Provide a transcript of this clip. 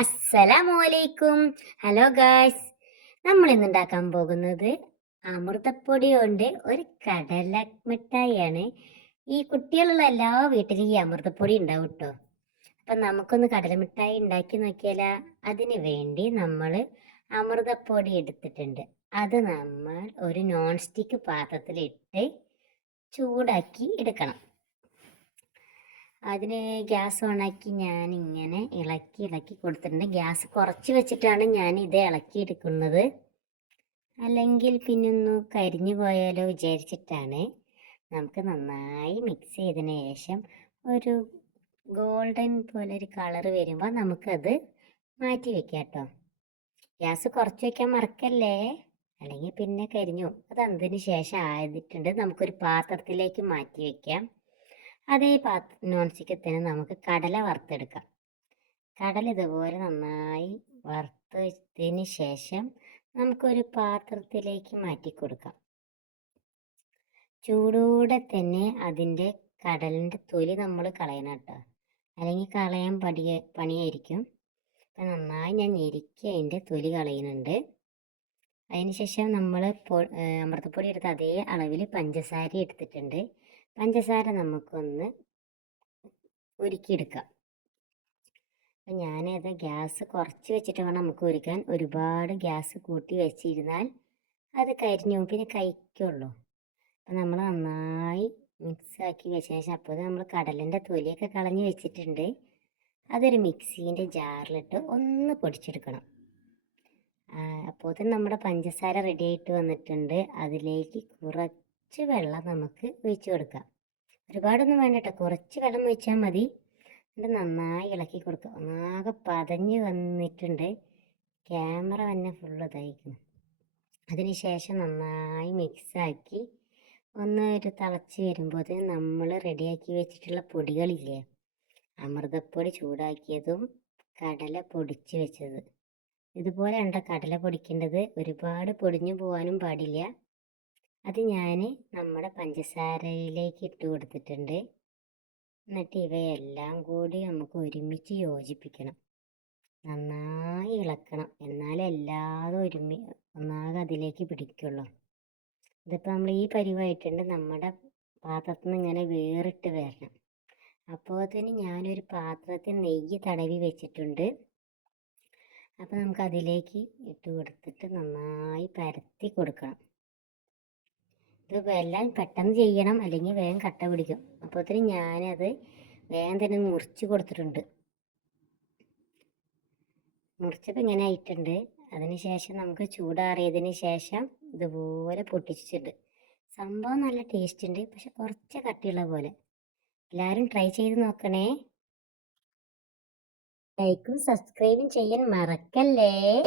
അസ്സലാമലൈക്കും. Hello guys നമ്മൾ ഇന്ന് ഉണ്ടാക്കാൻ പോകുന്നത് അമൃതപ്പൊടി കൊണ്ട് ഒരു കടല മിഠായിയാണ്. ഈ കുട്ടികളുള്ള എല്ലാ വീട്ടിലും ഈ അമൃതപ്പൊടി ഉണ്ടാവും കേട്ടോ അപ്പം നമുക്കൊന്ന് കടല മിഠായി ഉണ്ടാക്കി നോക്കിയാല. അതിന് വേണ്ടി നമ്മൾ അമൃതപ്പൊടി എടുത്തിട്ടുണ്ട്. അത് നമ്മൾ ഒരു നോൺ സ്റ്റിക്ക് പാത്രത്തിലിട്ട് ചൂടാക്കി എടുക്കണം. അതിന് ഗ്യാസ് ഓണാക്കി ഞാൻ ഇങ്ങനെ ഇളക്കി ഇളക്കി കൊടുത്തിട്ടുണ്ട്. ഗ്യാസ് കുറച്ച് വെച്ചിട്ടാണ് ഞാൻ ഇത് ഇളക്കി എടുക്കുന്നത് അല്ലെങ്കിൽ പിന്നെ ഒന്ന് കരിഞ്ഞു പോയാലോ വിചാരിച്ചിട്ടാണ്. നമുക്ക് നന്നായി മിക്സ് ചെയ്തതിന് ശേഷം ഒരു ഗോൾഡൻ പോലെ ഒരു കളർ വരുമ്പോൾ നമുക്കത് മാറ്റി വെക്കാം കേട്ടോ. ഗ്യാസ് കുറച്ച് വെക്കാൻ മറക്കല്ലേ? അല്ലെങ്കിൽ പിന്നെ കരിഞ്ഞു. അത് അതിന് ശേഷം ആയതിട്ടുണ്ട്. നമുക്കൊരു പാത്രത്തിലേക്ക് മാറ്റി വെക്കാം. അതേ പാത്ര നോൺ തന്നെ നമുക്ക് കടല വറുത്തെടുക്കാം. കടല ഇതുപോലെ നന്നായി വറുത്തതിന് ശേഷം നമുക്കൊരു പാത്രത്തിലേക്ക് മാറ്റി കൊടുക്കാം ചൂടോടെ തന്നെ അതിന്റെ കടലിന്റെ തൊലി നമ്മൾ കളയണം കേട്ടോ. അല്ലെങ്കിൽ കളയാൻ പടിയ പണിയായിരിക്കും. അപ്പം നന്നായി ഞാൻ ഞെരുക്കി അതിന്റെ തൊലി കളയുന്നുണ്ട്. അതിനുശേഷം നമ്മൾ പൊ അമൃതപ്പൊടി എടുത്ത് അതേ അളവിൽ പഞ്ചസാര എടുത്തിട്ടുണ്ട്. പഞ്ചസാര നമുക്കൊന്ന് ഉരുക്കിയെടുക്കാം. അപ്പം ഞാനത് ഗ്യാസ് കുറച്ച് വെച്ചിട്ട് വേണം നമുക്ക് ഉരുക്കാൻ. ഒരുപാട് ഗ്യാസ് കൂട്ടി വെച്ചിരുന്നാൽ അത് കരിഞ്ഞു പിന്നെ കഴിക്കുള്ളൂ. അപ്പം നമ്മൾ നന്നായി മിക്സ് ആക്കി വെച്ച ശേഷം അപ്പോൾ നമ്മൾ കടലിന്റെ തൊലിയൊക്കെ കളഞ്ഞ് വെച്ചിട്ടുണ്ട്. അതൊരു മിക്സീന്റെ ജാറിലിട്ട് ഒന്ന് പൊടിച്ചെടുക്കണം. അപ്പോൾ നമ്മുടെ പഞ്ചസാര റെഡി ആയിട്ട് വന്നിട്ടുണ്ട്. അതിലേക്ക് കുറച്ച് വെള്ളം നമുക്ക് ഒഴിച്ചു കൊടുക്കാം. ഒരുപാടൊന്നും വേണ്ട കേട്ടോ കുറച്ച് വെള്ളം ഒഴിച്ചാൽ മതി. എന്നിട്ട് നന്നായി ഇളക്കി കൊടുക്കുക. ഒന്നാകെ പതഞ്ഞ് വന്നിട്ടുണ്ട്. ക്യാമറ തന്നെ ഫുള്ള് ഇതായിരിക്കുന്നു. അതിന് ശേഷം നന്നായി മിക്സാക്കി ഒന്ന് ഒരു തിളച്ച് വരുമ്പോൾ നമ്മൾ റെഡിയാക്കി വെച്ചിട്ടുള്ള പൊടികളില്ലേ? അമൃതപ്പൊടി ചൂടാക്കിയതും കടല പൊടിച്ച് വെച്ചത്. ഇതുപോലെ ഉണ്ട കടല പൊടിക്കേണ്ടത് ഒരുപാട് പൊടിഞ്ഞു പോകാനും പാടില്ല. അത് ഞാൻ നമ്മുടെ പഞ്ചസാരയിലേക്ക് ഇട്ട് കൊടുത്തിട്ടുണ്ട്. എന്നിട്ട് ഇവയെല്ലാം കൂടി നമുക്ക് ഒരുമിച്ച് യോജിപ്പിക്കണം. നന്നായി ഇളക്കണം. എന്നാലേ എല്ലാതും ഒരുമി ഒന്നാകെ അതിലേക്ക് പിടിക്കുള്ളൂ. ഇതിപ്പോൾ നമ്മൾ ഈ പരിവായിട്ടുണ്ട്. നമ്മുടെ പാത്രത്തിൽ നിന്ന് ഇങ്ങനെ വേറിട്ട് വരണം. അപ്പോൾ തന്നെ ഞാനൊരു പാത്രത്തിൽ നെയ്യ് തടവി വെച്ചിട്ടുണ്ട്. അപ്പോൾ നമുക്ക് അതിലേക്ക് ഇട്ട് കൊടുത്തിട്ട് നന്നായി പരത്തി കൊടുക്കണം. ഇത് എല്ലാം പെട്ടെന്ന് ചെയ്യണം അല്ലെങ്കിൽ വേഗം കട്ട പിടിക്കും. അപ്പോഴത്തേനും ഞാനത് വേഗം തന്നെ മുറിച്ച് കൊടുത്തിട്ടുണ്ട്. മുറിച്ചപ്പോൾ ഇങ്ങനെ ആയിട്ടുണ്ട്. അതിന് ശേഷം നമുക്ക് ചൂടാറിയതിന് ശേഷം ഇതുപോലെ പൊട്ടിച്ചിട്ടുണ്ട്. സംഭവം നല്ല ടേസ്റ്റ് ഉണ്ട്. പക്ഷെ കുറച്ച് കട്ടിയുള്ള പോലെ. എല്ലാവരും ട്രൈ ചെയ്ത് നോക്കണേ. ലൈക്കും സബ്സ്ക്രൈബും ചെയ്യാൻ മറക്കല്ലേ?